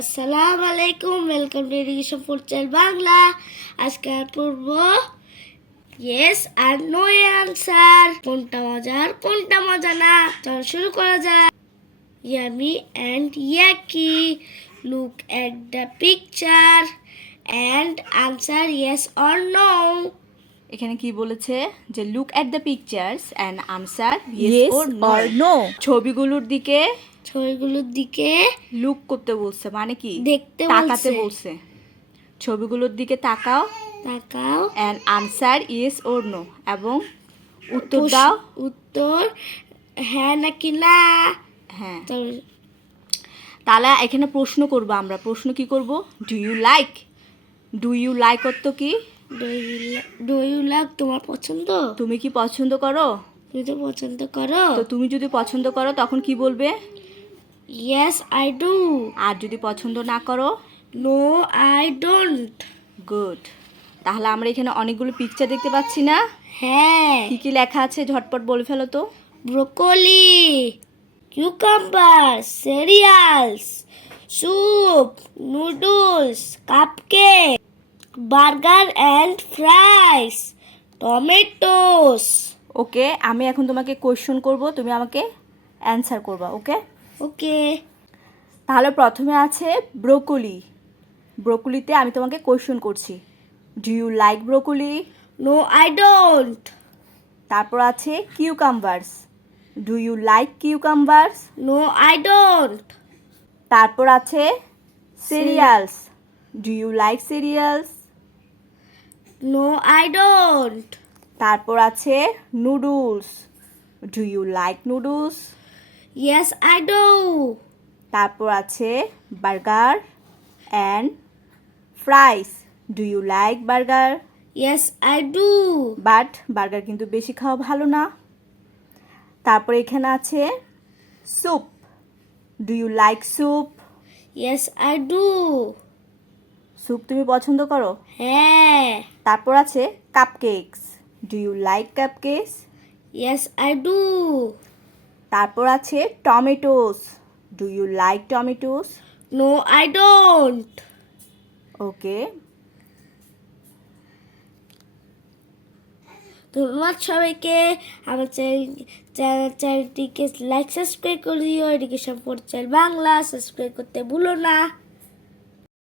আসসালামু আলাইকুম welcome to education for child Bangla আজকে আর পড়ব ইয়েস আর নো আনসার কোনটা মজার কোনটা মজা না? চল শুরু করা যাক। Yummy and yucky. Look at the picture and answer yes or no এখানে কি বলেছে যে look at the pictures and answer yes or no ছবিগুলোর দিকে ছবিগুলোর দিকে লুক করতে বলছে মানে কি? দেখতে তাকাতে বলছে। ছবিগুলোর দিকে তাকাও। তাকাও। And answer yes or no এবং উত্তর দাও। উত্তর হ্যাঁ নাকি না? হ্যাঁ। তাহলে এখানে প্রশ্ন করব আমরা। প্রশ্ন কি করব? Do you like do you like অর্থ কি? ডু ইউ লাইক তোমার পছন্দ? তুমি কি পছন্দ করো? তুমি তো পছন্দ করো। তো তুমি যদি পছন্দ করো তখন কি বলবে? ইয়েস আই ডু আর যদি পছন্দ না করো? নো আই ডোন্ট গুড তাহলে আমরা এখানে অনেকগুলো পিকচার দেখতে পাচ্ছি না? হ্যাঁ। কি কি লেখা আছে? ঝটপট বলে ফেলো তো। Broccoli cucumber cereals soup noodles cupcake burger and fries tomatoes okay আমি এখন তোমাকে কোয়েশ্চন করব তুমি আমাকে অ্যান্সার করবা ওকে ওকে। তাহলে প্রথমে আছে ব্রোকলি। ব্রোকলিতে আমি তোমাকে কোয়েশ্চন করছি। Do you like broccoli no I don't তারপর আছে cucumbers do you like cucumbers no I don't তারপর আছে cereals do you like cereals no I don't তারপর আছে noodles do you like noodles yes I do তারপর আছে burger and fries. Do you like burger yes I do but burger কিন্তু বেশি খাওয়া ভালো না। তারপর এখানে আছে soup do you like soup yes I do soup তুমি পছন্দ করো? হ্যাঁ। তারপর আছে cupcakes do you like cupcakes yes I do তারপর আছে tomatoes. Do you like tomatoes no I don't okay ধন্যবাদ সবাইকে আমার চ্যানেল চ্যানেলটিকে লাইক সাবস্ক্রাইব করে দিও। এডুকেশন চ্যানেল বাংলা সাবস্ক্রাইব করতে ভুলো না।